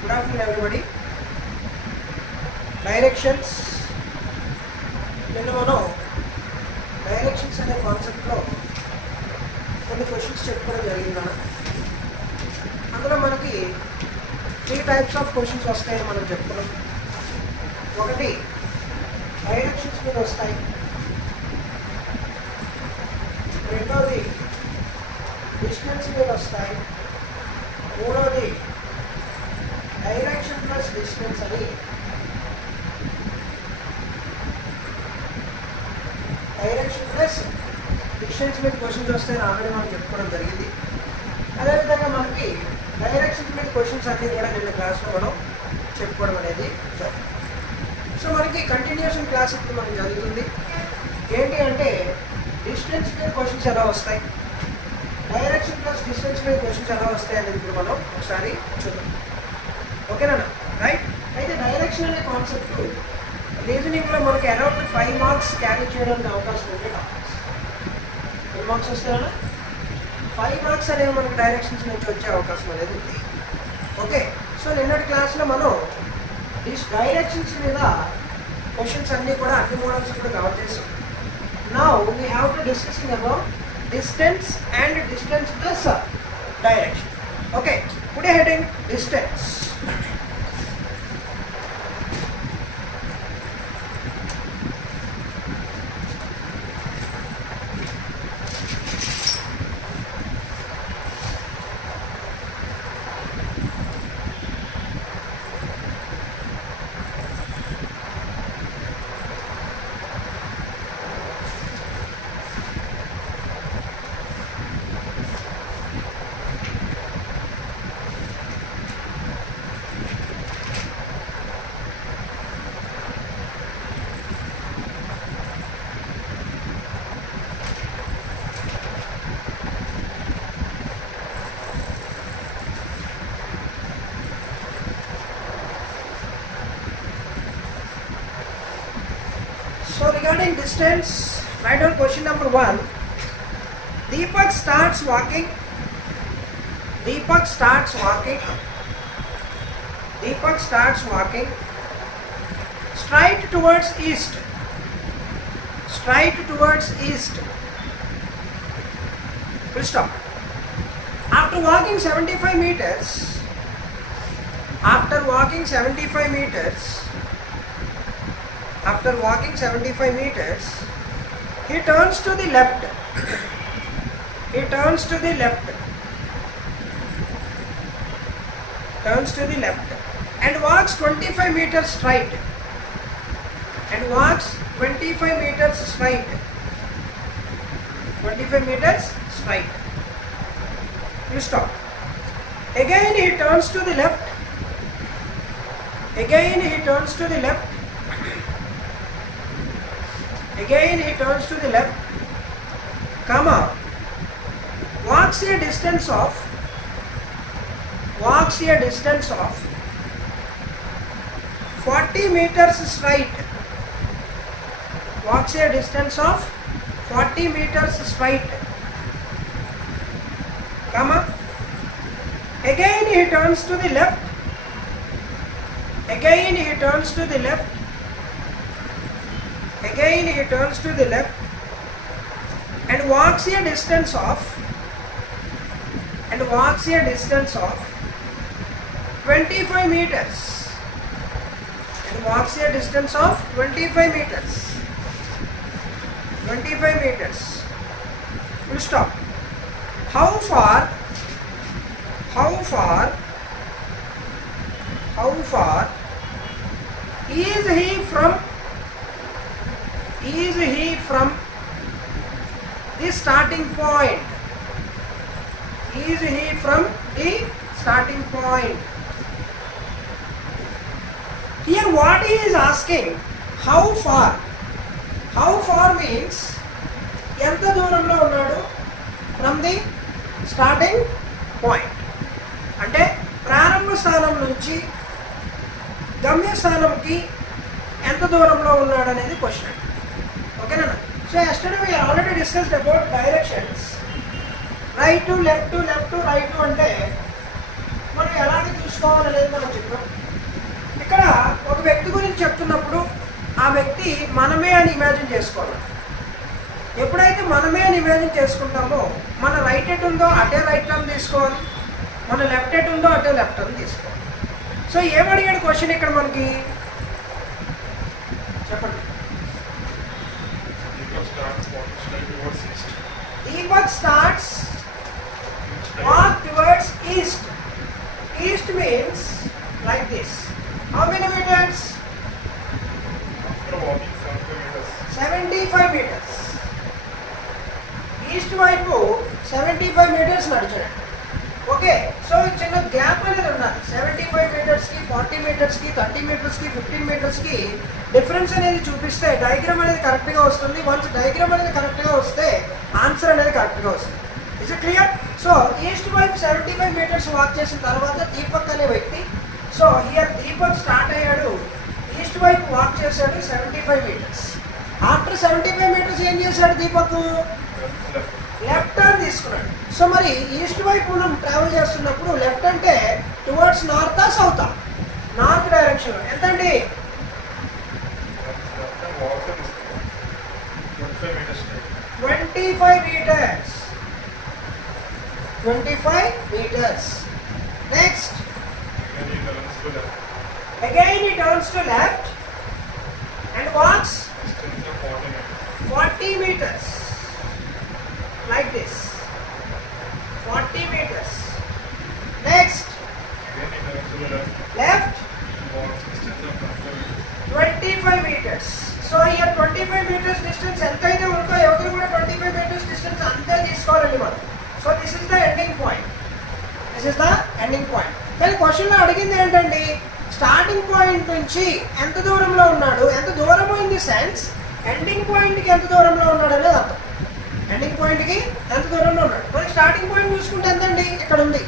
Good afternoon everybody. Directions. నిన్న మనం డైరెక్షన్స్ అనే కాన్సెప్ట్లో కొన్ని క్వశ్చన్స్ చెప్పుకోవడం జరిగిందన్న. అందులో మనకి 3 types ఆఫ్ క్వశ్చన్స్ వస్తాయని మనం చెప్పుకున్నాం. ఒకటి డైరెక్షన్స్ మీద వస్తాయి, రెండోది డిస్టెన్స్ మీద వస్తాయి, మూడోది డైరెక్షన్ ప్లస్ డిస్టెన్స్ అని డైరెక్షన్ ప్లస్ డిస్టెన్స్ మీద క్వశ్చన్స్ వస్తాయని ఆల్రెడీ మనం చెప్పుకోవడం జరిగింది. అదేవిధంగా మనకి డైరెక్షన్స్ మీద క్వశ్చన్స్ అన్నీ కూడా నిన్న క్లాస్లో మనం చెప్పుకోవడం అనేది జరిగింది. సో మనకి కంటిన్యూషన్ క్లాస్ ఇప్పుడు మనకి జరుగుతుంది. ఏంటి అంటే డిస్టెన్స్ మీద క్వశ్చన్స్ ఎలా వస్తాయి, డైరెక్షన్ ప్లస్ డిస్టెన్స్ మీద క్వశ్చన్స్ ఎలా వస్తాయి అనేది ఇప్పుడు మనం ఒకసారి చూద్దాం. ఓకేనా రైట్? అయితే డైరెక్షన్ అనే కాన్సెప్ట్ రీజనింగ్లో మనకి అరౌండ్ 5 మార్క్స్ క్యారీ చేయడానికి అవకాశం ఉండే టాపిక్స్. 5 మార్క్స్ వస్తాయన్నా 5 మార్క్స్ అనేవి మనకి డైరెక్షన్స్ నుంచి వచ్చే అవకాశం అనేది ఉంది. ఓకే, సో నిన్నటి క్లాస్లో మనం డైరెక్షన్స్ మీద క్వశ్చన్స్ అన్నీ కూడా అన్ని మోడల్స్ కూడా కవర్ చేసాం. Now we have to discussing about distance and distance plus direction. Okay, today heading distance. So regarding distance, write down question number 1. Deepak starts walking. Deepak starts walking. Deepak starts walking straight towards east. Straight towards east. Full stop. After walking 75 meters. After walking 75 meters. After walking 75 meters, he turns to the left. He turns to the left. Turns to the left and walks 25 meters straight. And walks 25 meters straight. 25 meters straight. You stop. Again he turns to the left. Again he turns to the left. Again he turns to the left, comma, walks a distance of 40 meters straight. Walks a distance of 40 meters straight, comma, again he turns to the left. Again he turns to the left. Again he turns to the left and walks a distance of 25 meters. And walks a distance of 25 meters. 25 meters. We'll stop. How far is he from the starting point? Is he from the starting point? Here what he is asking, how far? How far means ఎంత దూరంలో ఉన్నాడు from the starting point. అంటే ప్రారంభ స్థానం నుంచి గమ్యస్థానంకి ఎంత దూరంలో ఉన్నాడు అనేది క్వశ్చన్. ఓకేనా? So yesterday we already discussed about directions. Right to left, left to right అంటే మనం ఎలాగ చూసుకోవాలి అనేది మనం చెప్పాం. ఇక్కడ ఒక వ్యక్తి గురించి చెప్తున్నప్పుడు ఆ వ్యక్తి మనమే అని ఇమాజిన్ చేసుకోవాలి. ఎప్పుడైతే మనమే అని ఇమాజిన్ చేసుకుంటామో మన రైట్ ఎట్ ఉందో అటే రైట్ టర్న్ తీసుకోవాలి, మన లెఫ్ట్ ఎట్ ఉందో అటే లెఫ్ట్ టర్న్ తీసుకోవాలి. సో ఏమడిగాడు క్వశ్చన్ ఇక్కడ మనకి చెప్పండి. Deepak starts walk towards east. East means like this. How many meters? After walking 75 meters. 75 meters. ఈస్ట్ వైపు 75 మీటర్స్ నడిచాడు. ఓకే, సో చిన్న గ్యాప్ అనేది ఉన్నది. 75 మీటర్స్కి 40 మీటర్స్కి 30 మీటర్స్కి 15 మీటర్స్కి డిఫరెన్స్ అనేది చూపిస్తే డయాగ్రామ్ అనేది కరెక్ట్గా వస్తుంది. వన్స్ డయాగ్రామ్ అనేది కరెక్ట్గా వస్తే ఆన్సర్ అనేది కరెక్ట్గా వస్తుంది. Is it clear? So east వైపు 75 మీటర్స్ వాక్ చేసిన తర్వాత దీపక్ అనే వ్యక్తి, సో హియర్ దీపక్ స్టార్ట్ అయ్యాడు, ఈస్ట్ వైపు వాక్ చేశాడు 75 మీటర్స్. ఆఫ్టర్ 75 మీటర్స్ ఏం చేశాడు దీపక్? లెఫ్ట్ టర్న్ తీసుకున్నాడు. సో మరి ఈస్ట్ వైపు మనం ట్రావెల్ చేస్తున్నప్పుడు లెఫ్ట్ అంటే టువర్డ్స్ నార్తా సౌతా? North direction. ఎంతండి? 25 meters. 25 meters. Next. Again he turns to left and walks 40 meters. Like this. 40 meters. Next. Left. 25 meters. So here 25 meters distance ఎంత అయితే ఉందో ఎవరు కూడా 25 meters distance అంతే తీసుకోవాలండి మనం. So this is the ending point. This is the ending point. కానీ క్వశ్చన్లో అడిగింది ఏంటండి, స్టార్టింగ్ పాయింట్ నుంచి ఎంత దూరంలో ఉన్నాడు, ఎంత దూరము ఇన్ ది సెన్స్ ఎండింగ్ పాయింట్కి ఎంత దూరంలో ఉన్నాడు అనేది అర్థం. ఎండింగ్ పాయింట్కి ఎంత దూరంలో ఉన్నాడు. మనకి స్టార్టింగ్ పాయింట్ చూసుకుంటే ఎంతండి? ఇక్కడ ఉంది.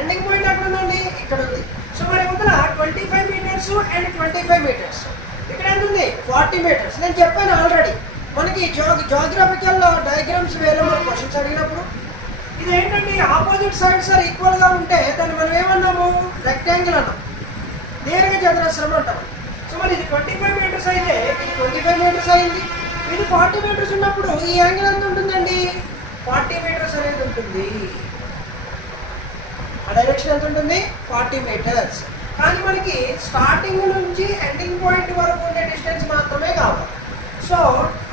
ఎండింగ్ పాయింట్ ఎక్కడ ఉందండి? ఇక్కడ ఉంది. సో మరి ఇవతల 25 మీటర్స్ అండ్ 25 మీటర్స్. ఇక్కడ ఎంత ఉంది? 40 మీటర్స్. నేను చెప్పాను ఆల్రెడీ, మనకి జాగ్రఫికల్ డయాగ్రామ్స్ వేలో మనం క్వశ్చన్స్ అడిగినప్పుడు ఇదేంటండి, ఆపోజిట్ సైడ్స్ ఆర్ ఈక్వల్గా ఉంటే దాన్ని మనం ఏమన్నాము? రెక్టాంగిల్ అన్నాం, దీర్ఘ చతురస్రం అంటాం. సో మరి ఇది 25 మీటర్స్ అయితే ఇది 25 మీటర్స్ అయింది. ఇది 40 మీటర్స్ ఉన్నప్పుడు ఈ యాంగిల్ ఎంత ఉంటుందండి? 40 మీటర్స్ అనేది ఉంటుంది. ఆ డైరెక్షన్ ఎంత ఉంటుంది? 40 మీటర్స్. కానీ మనకి స్టార్టింగ్ నుంచి ఎండింగ్ పాయింట్ వరకు ఉండే డిస్టెన్స్ మాత్రమే కావాలి. So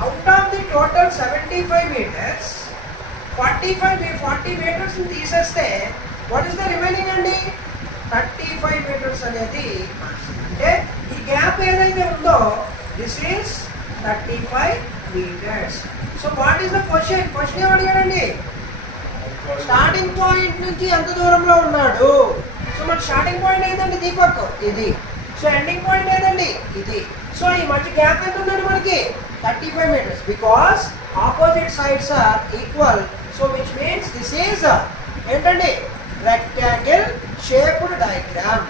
out of the total 75 meters 40 meters తీసేస్తే వాట్ ఈస్ ద రిమైనింగ్ అండి? 35 మీటర్స్ అనేది. అంటే ఈ గ్యాప్ ఏదైతే ఉందో this is 35 meters. So what is the question? Question ఏం అడిగాడండి? స్టార్టింగ్ పాయింట్ నుంచి ఎంత దూరంలో ఉన్నాడు. సో మన స్టార్టింగ్ పాయింట్ ఏదండి దీపక్? ఇది. సో ఎండింగ్ పాయింట్ ఏదండి? ఇది. సో ఈ మధ్య గ్యాప్ ఎంత ఉందండి మనకి? 35 meters because opposite sides are equal. So which means this is ఏంటండి? Rectangle shaped diagram.